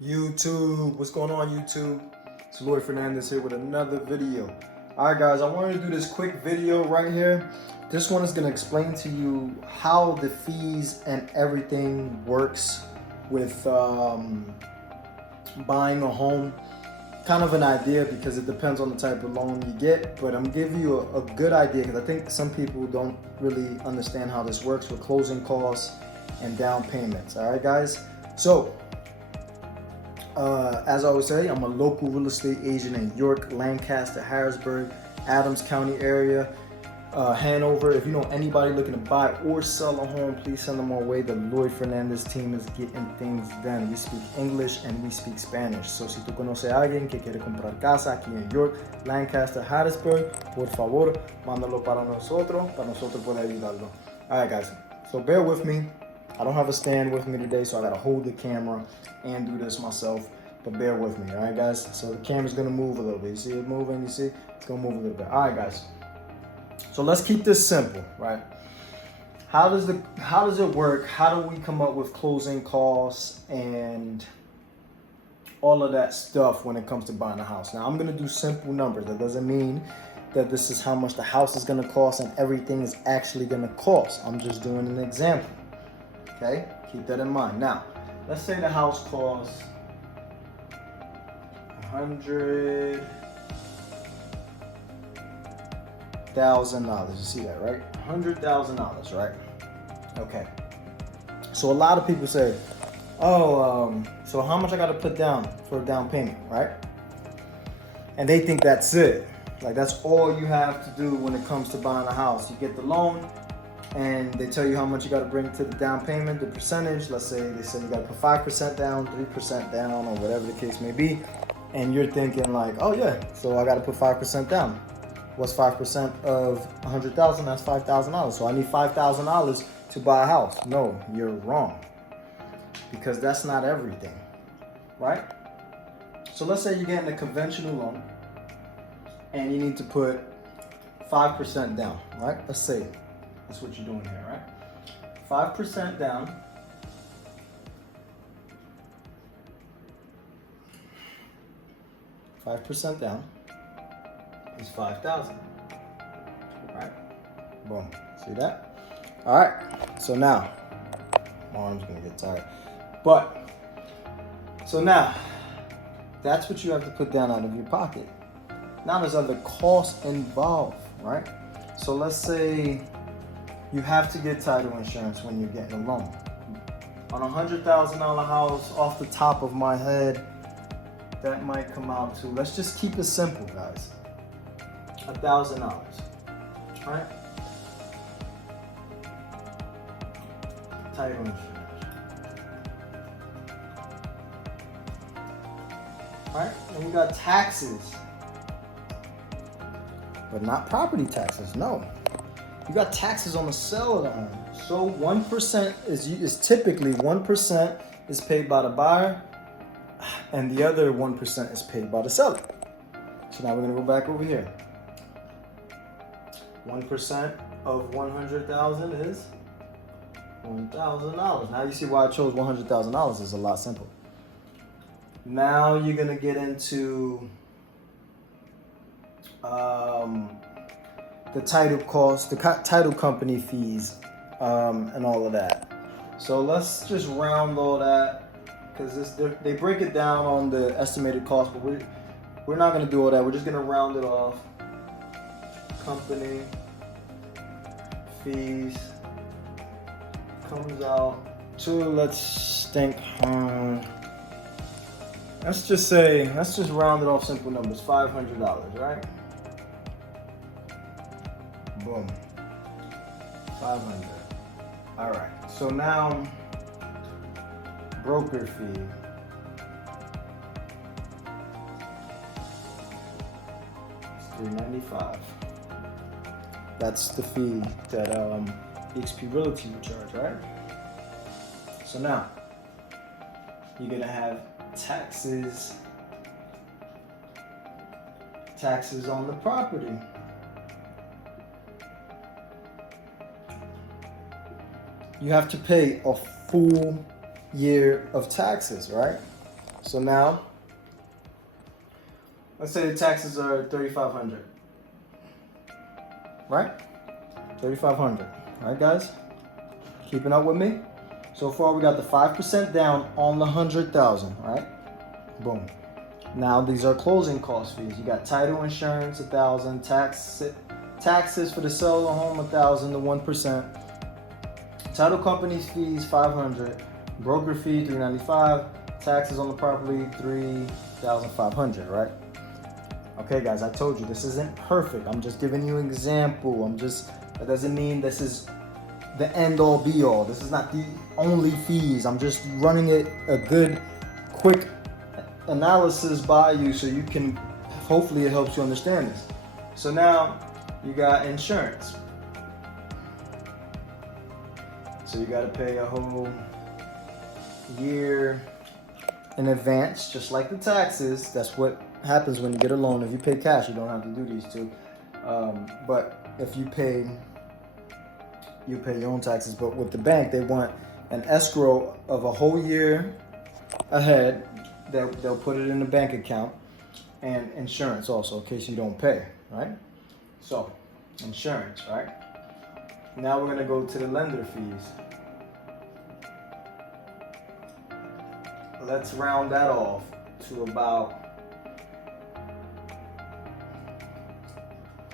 YouTube, what's going on YouTube? It's Lloyd Fernandez here with another video. Alright guys, I wanted to do this quick video right here. This one is going to explain to you how the fees and everything works with buying a home. Kind of an idea because it depends on the type of loan you get, but I'm giving you a good idea because I think some people don't really understand how this works with closing costs and down payments. Alright guys, so as I always say, I'm a local real estate agent in York, Lancaster, Harrisburg, Adams County area, Hanover. If you know anybody looking to buy or sell a home, please send them our way. The Lloyd Fernandez team is getting things done. We speak English and we speak Spanish. So si tú conoces a alguien que quiere comprar casa aquí en York, Lancaster, Harrisburg, por favor, mándalo para nosotros poder ayudarlo. All right, guys. So bear with me. I don't have a stand with me today, so I gotta hold the camera and do this myself, but bear with me, all right guys? So the camera's gonna move a little bit. You see it moving, you see? It's gonna move a little bit. All right guys, so let's keep this simple, right? How does it work? How do we come up with closing costs and all of that stuff when it comes to buying a house? Now I'm gonna do simple numbers. That doesn't mean that this is how much the house is gonna cost and everything is actually gonna cost. I'm just doing an example. Okay, keep that in mind. Now, let's say the house costs $100,000. You see that, right? $100,000, right? Okay. So a lot of people say, "Oh, so how much I got to put down for a down payment, right?" And they think that's it. Like that's all you have to do when it comes to buying a house. You get the loan, and they tell you how much you got to bring to the down payment, the percentage. Let's say they say you got to put 5% down, 3% down, or whatever the case may be. And you're thinking like, oh yeah, so I got to put 5% down. What's 5% of 100,000? That's $5,000. So I need $5,000 to buy a house. No, you're wrong, because that's not everything, right? So let's say you're getting a conventional loan, and you need to put 5% down, right? Let's say that's what you're doing here, right? 5% down. 5% down is 5,000. Right? Boom. See that? All right. So now, my arm's gonna get tired. But so now, that's what you have to put down out of your pocket. Now there's other costs involved, right? So let's say you have to get title insurance when you're getting a loan. On a $100,000 house, off the top of my head, that might come out to, let's just keep it simple, guys, $1,000, right? Title insurance. Right? And you got taxes, but not property taxes, no. You got taxes on the sale of the home. So 1% is typically 1% is paid by the buyer, and the other 1% is paid by the seller. So now we're gonna go back over here. 1% of 100,000 is $1,000. Now you see why I chose $100,000. It's a lot simple. Now you're gonna get into the title costs, the title company fees, and all of that. So let's just round all that, because they break it down on the estimated cost, but we're not going to do all that. We're just going to round it off. Company fees comes out to, let's just round it off simple numbers, $500, right? Boom. 500. All right. So now, broker fee. It's $395. That's the fee that eXp Realty would charge, right? So now, you're gonna have taxes on the property. You have to pay a full year of taxes, right? So now, let's say the taxes are $3,500, right? $3,500, all right, guys? Keeping up with me? So far, we got the 5% down on the 100,000, all right? Boom. Now these are closing cost fees. You got title insurance, 1,000, taxes for the sale of the home, 1,000 to 1%. Title company's fees, 500. Broker fee, 395. Taxes on the property, 3,500, right? Okay, guys, I told you this isn't perfect. I'm just giving you an example. That doesn't mean this is the end all be all. This is not the only fees. I'm just running it a good, quick analysis by you so you can, hopefully it helps you understand this. So now you got insurance. So you got to pay a whole year in advance, just like the taxes. That's what happens when you get a loan. If you pay cash, you don't have to do these two. But if you pay your own taxes. But with the bank, they want an escrow of a whole year ahead. They'll put it in the bank account, and insurance also in case you don't pay, right? So insurance, right? Now we're gonna go to the lender fees. Let's round that off to about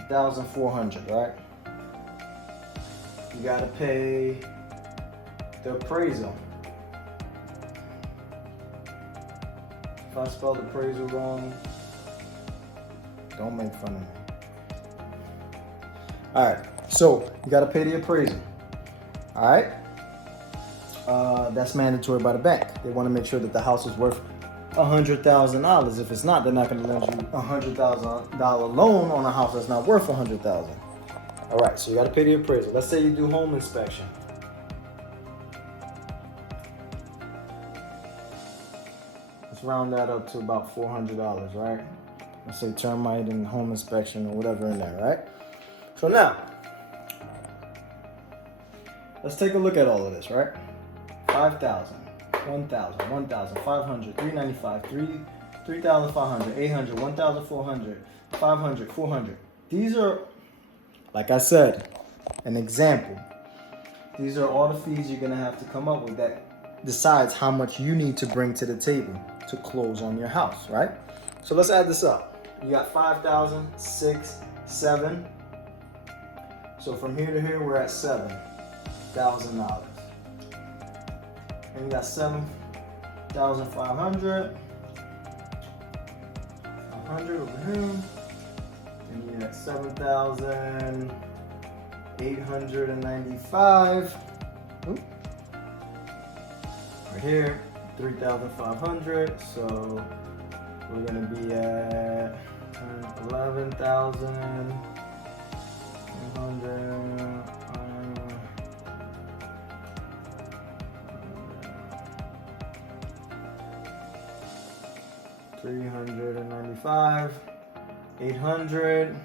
1,400, right? You gotta pay the appraisal. If I spelled appraisal wrong, don't make fun of me. All right, so you gotta pay the appraisal. All right, that's mandatory by the bank. They want to make sure that the house is worth $100,000. If it's not, they're not gonna lend you $100,000 loan on a house that's not worth $100,000. All right, so you gotta pay the appraisal. Let's say you do home inspection. Let's round that up to about $400, right? Let's say termite and home inspection or whatever in there, right? So now, let's take a look at all of this, right? 5,000, 1,000, 1,500, 395, 3,500, 800, 1,400, 500, 400. These are, like I said, an example. These are all the fees you're gonna have to come up with that decides how much you need to bring to the table to close on your house, right? So let's add this up. You got 5,000, 6, 7. So from here to here, we're at $7,000. And you got 7,500. 500 over here. And you got 7,895. Right here, 3,500. So we're gonna be at 11,100. 395, 800.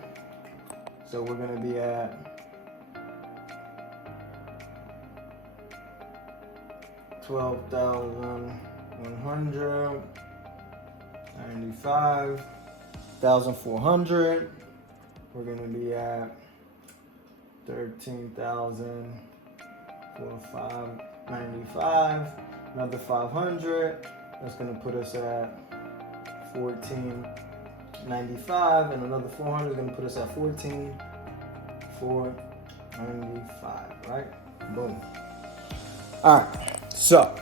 So we're gonna be at 12,100, 95, 1,400. We're gonna be at 13,595. Another 500. That's gonna put us at 1495, and another 400 is going to put us at 14,495, right? Boom. All right, so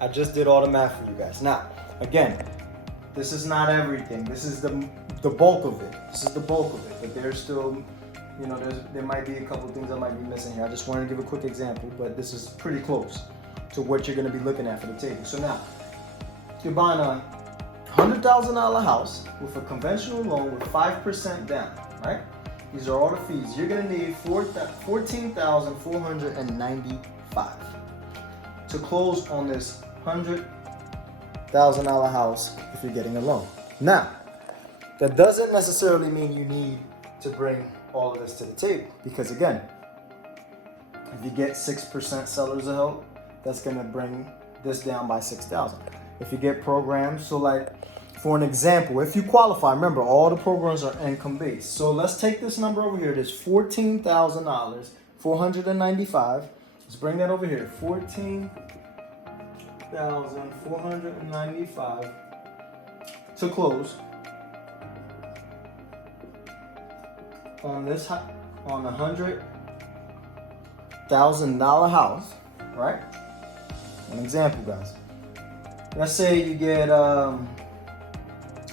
I just did all the math for you guys. Now, again, this is not everything. This is the bulk of it. This is the bulk of it, but there's still, there might be a couple things I might be missing here. I just wanted to give a quick example, but this is pretty close to what you're going to be looking at for the table. So now, you're buying a $100,000 house with a conventional loan with 5% down, right? These are all the fees. You're gonna need $14,495 to close on this $100,000 house if you're getting a loan. Now, that doesn't necessarily mean you need to bring all of this to the table, because again, if you get 6% sellers of help, that's gonna bring this down by $6,000. if you get programs. So like, for an example, if you qualify, remember all the programs are income based. So let's take this number over here. There's $14,000, 495. Let's bring that over here. 14,495 to close on this on $100,000 house, right? An example, guys. Let's say you get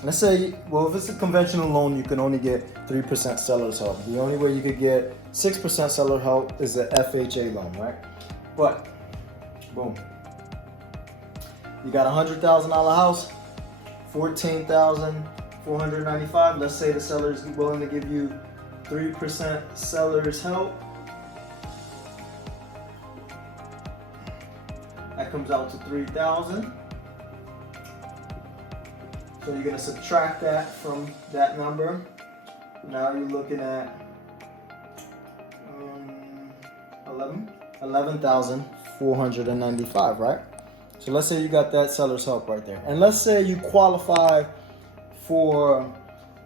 let's say, well, if it's a conventional loan, you can only get 3% seller's help. The only way you could get 6% seller help is an FHA loan, right? But, boom. You got a $100,000 house, 14,495. Let's say the seller is willing to give you 3% seller's help. That comes out to 3,000. So you're gonna subtract that from that number. Now you're looking at 11,495, right? So let's say you got that seller's help right there. And let's say you qualify for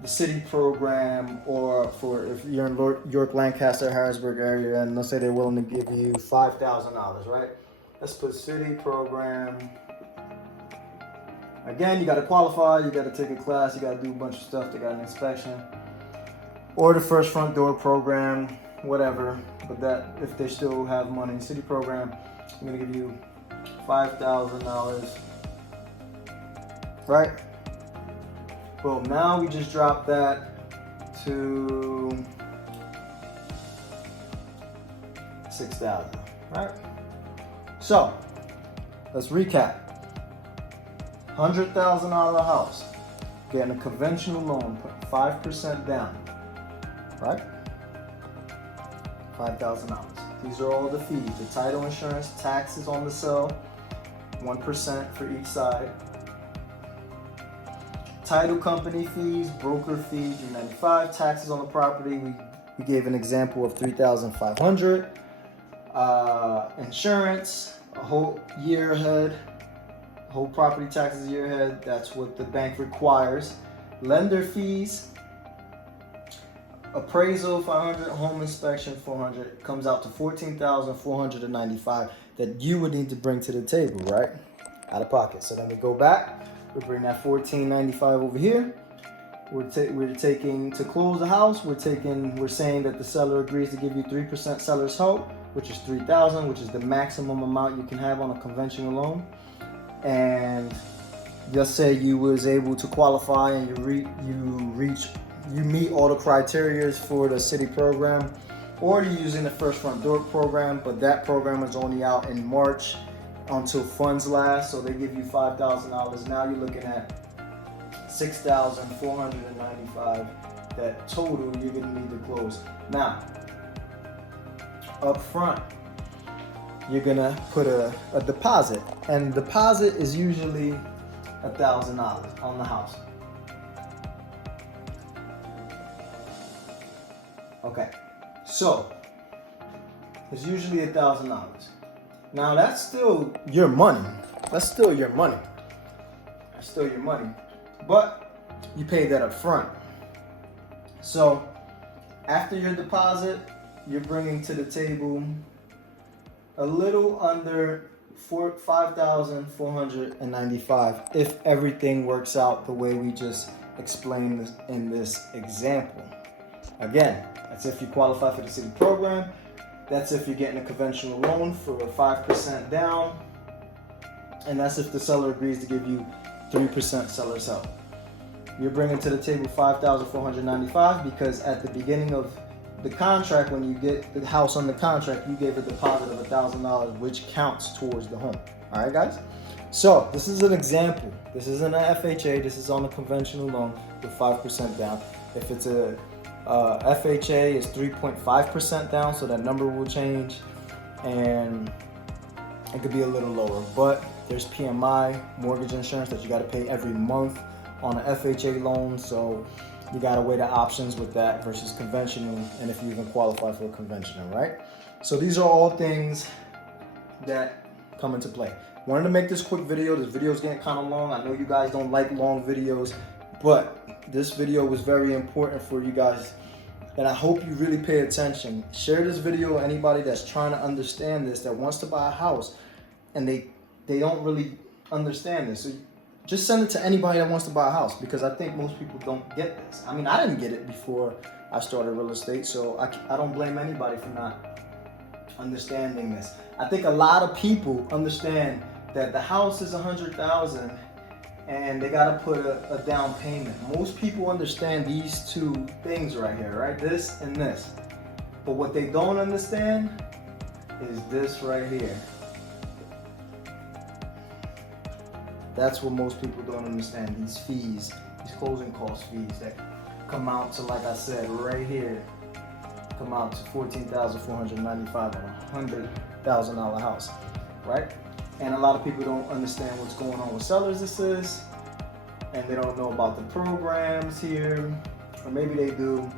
the city program, or for if you're in York, Lancaster, Harrisburg area, and let's say they're willing to give you $5,000, right? Let's put city program. Again, you got to qualify, you got to take a class, you got to do a bunch of stuff, they got an inspection. Or the first front door program, whatever. But that, if they still have money, city program, I'm going to give you $5,000. Right? Boom, now we just dropped that to 6,000, right? So, let's recap. $100,000 house, getting a conventional loan, put 5% down, right? $5,000. These are all the fees: the title insurance, taxes on the sale, 1% for each side. Title company fees, broker fees, $395. Taxes on the property, we gave an example of $3,500. Insurance, a whole year ahead. Whole property taxes a year ahead, that's what the bank requires. Lender fees, appraisal 500, home inspection 400, comes out to 14,495 that you would need to bring to the table, right? Out of pocket. So then we go back, we bring that 1495 over here. We're taking, to close the house, we're saying that the seller agrees to give you 3% seller's help, which is 3,000, which is the maximum amount you can have on a conventional loan. And just say you was able to qualify and you meet all the criteria for the city program, or you're using the first front door program, but that program is only out in March until funds last, so they give you $5,000. Now you're looking at 6,495 that total you're gonna need to close. Now, up front, you're gonna put a deposit, and deposit is usually $1,000 on the house. Okay, so it's usually $1,000. Now that's still your money. That's still your money. But you pay that up front. So after your deposit, you're bringing to the table a little under 5,495 if everything works out the way we just explained this in this example. Again, that's if you qualify for the city program. That's if you're getting a conventional loan for 5% down. And that's if the seller agrees to give you 3% seller's help. You're bringing to the table 5,495 because at the beginning of the contract, when you get the house on the contract, you gave a deposit of $1,000, which counts towards the home. All right, guys? So this is an example. This isn't an FHA. This is on a conventional loan with 5% down. If it's a FHA, it's 3.5% down, so that number will change, and it could be a little lower. But there's PMI, mortgage insurance, that you got to pay every month on an FHA loan, so you gotta weigh the options with that versus conventional, and if you even qualify for a conventional, right? So these are all things that come into play. Wanted to make this quick video. This video is getting kind of long. I know you guys don't like long videos, but this video was very important for you guys. And I hope you really pay attention. Share this video with anybody that's trying to understand this, that wants to buy a house, and they don't really understand this. So just send it to anybody that wants to buy a house, because I think most people don't get this. I mean, I didn't get it before I started real estate, so I don't blame anybody for not understanding this. I think a lot of people understand that the house is $100,000 and they gotta put a down payment. Most people understand these two things right here, right? This and this. But what they don't understand is this right here. That's what most people don't understand. These fees, these closing cost fees that come out to, like I said, right here, come out to $14,495 on a $100,000 house, right? And a lot of people don't understand what's going on with sellers assist, and they don't know about the programs here, or maybe they do,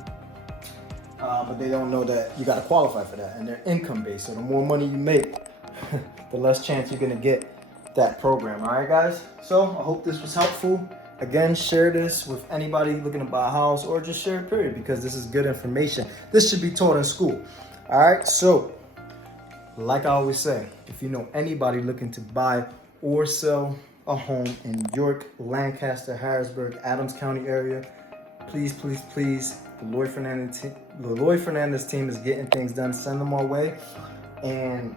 but they don't know that you got to qualify for that, and they're income based. So the more money you make, the less chance you're gonna get that program. All right, guys. So I hope this was helpful. Again, share this with anybody looking to buy a house, or just share it, period, because this is good information. This should be taught in school. All right. So, like I always say, if you know anybody looking to buy or sell a home in York, Lancaster, Harrisburg, Adams County area, please, please, please, the Lloyd Fernandez team is getting things done. Send them our way. And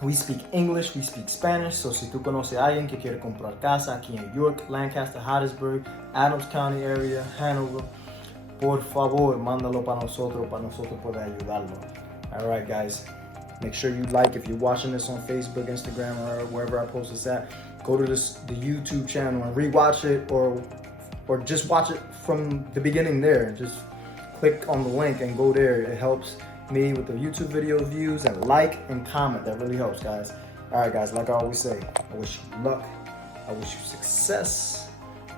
we speak English, we speak Spanish, so si tú conoces a alguien que quiere comprar casa aquí en York, Lancaster, Harrisburg, Adams County area, Hanover, por favor, mándalo para nosotros poder ayudarlo. All right, guys. Make sure you like. If you're watching this on Facebook, Instagram, or wherever I post this at, go to the YouTube channel and rewatch it, or just watch it from the beginning there. Just click on the link and go there. It helps me with the YouTube video views, and like and comment. That really helps, guys. All right, guys, like I always say, I wish you luck, I wish you success,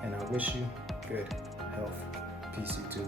and I wish you good health. Peace, you too.